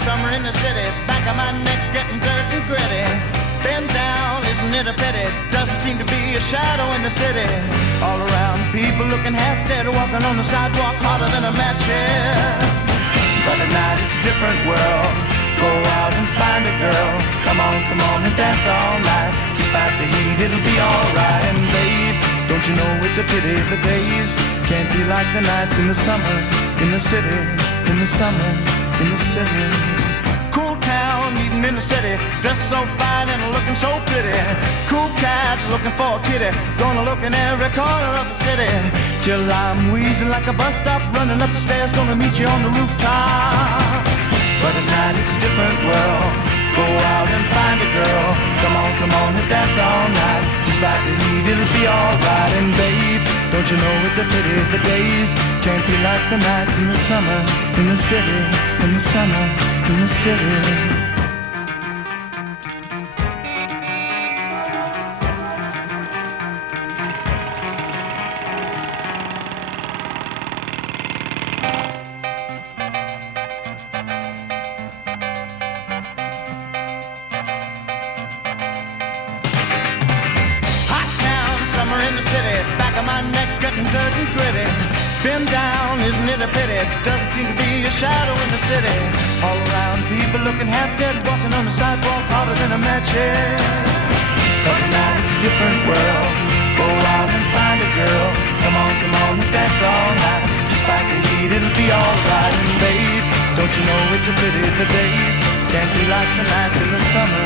summer in the city, back of my neck getting dirt and gritty. Bend down, isn't it a pity? Doesn't seem to be a shadow in the city. All around, people looking half dead, walking on the sidewalk harder than a match head. But at night it's a different world. Go out and find a girl. Come on and dance all night. Despite the heat, it'll be alright. And babe, don't you know it's a pity the days can't be like the nights in the summer, in the city, in the summer, in the city. Cool town, meeting in the city, dressed so fine and looking so pretty. Cool cat, looking for a kitty, gonna look in every corner of the city. Till I'm wheezing like a bus stop, running up the stairs, gonna meet you on the rooftop. But at night it's a different world. Go out and find a girl. Come on and dance all night. Despite the heat, it'll be alright. And babe, don't you know it's a pity the days can't be like the nights in the summer, in the city, in the summer, in the city. In the city, back of my neck getting dirt and gritty. Bend down, isn't it a pity? Doesn't seem to be a shadow in the city. All around, people looking half dead, walking on the sidewalk harder than a match head. But tonight it's a different world. Go out and find a girl. Come on and dance all night. Despite the heat, it'll be alright. And babe, don't you know it's a pity the days can't be like the nights in the summer,